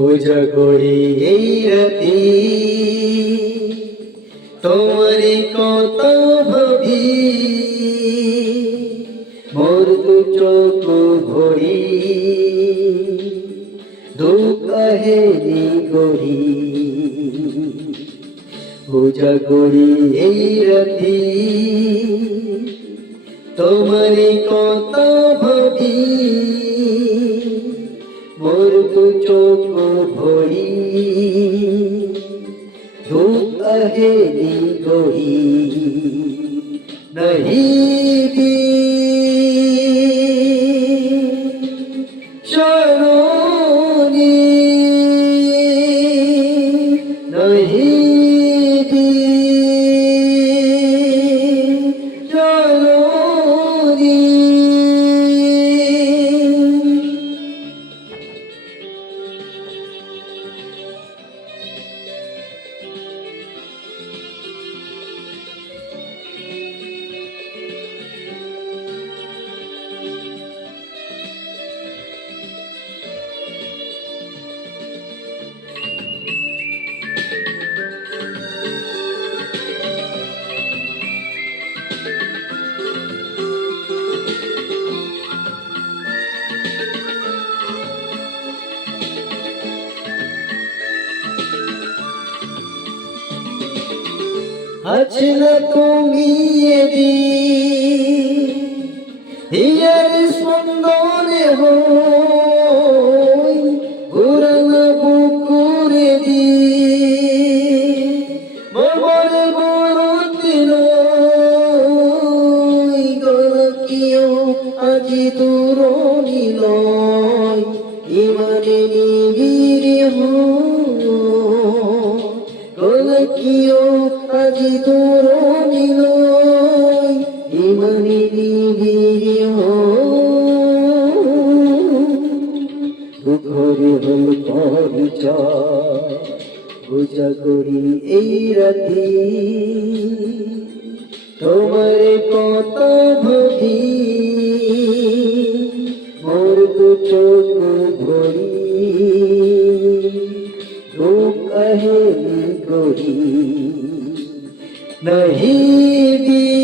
পূজা করি। এই রাতি তোমারে কত ভাবি, মোর দু চোখ ভরি, দুঃখ হেরি গরি পূজা করি এই রাতি তোমারে কত ভাবি চোখ ভরি ধূপ হেরি গরি नहीं भी शरोनी नहीं আছেন তুমি হিয়ার স্পন্দনে হই ঘুরান বুকুরে দি মরমর বরতি গলকিও আজি দূরনি নয় ইমানে নিবিড় হয় আমি তোর নিলয়, ইমানি দিদি ঘরে হল পরিচয়, পূজা করি এই রাতি। তোমার কত ভরি মোর তো চোখ ভরি। তো কহে করি। नहीं भी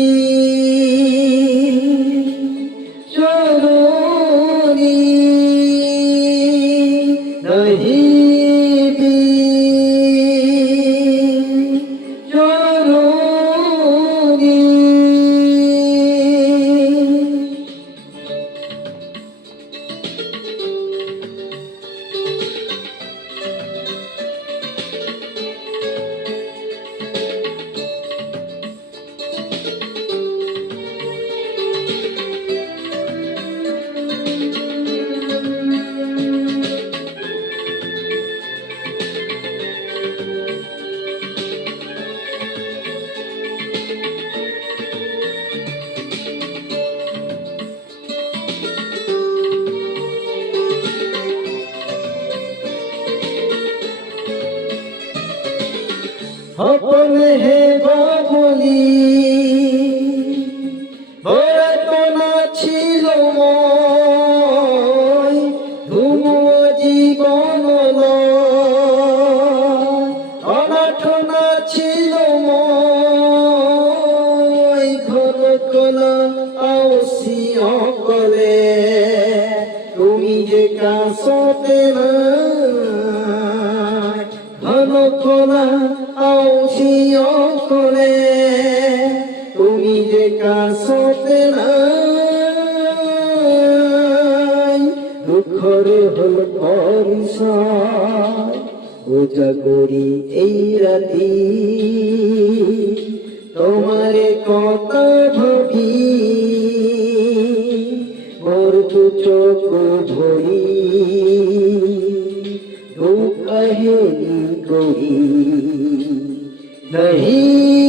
আপন হে বাবলি বরতনা ছিল ময় জীবন অনাঠনা ছিল ঘন ঘন আওসি পূজা করি এই রাতি। তোমারে কত ভাবি, মোর তু চোখ ভরি। দুঃখ হে করি नहीं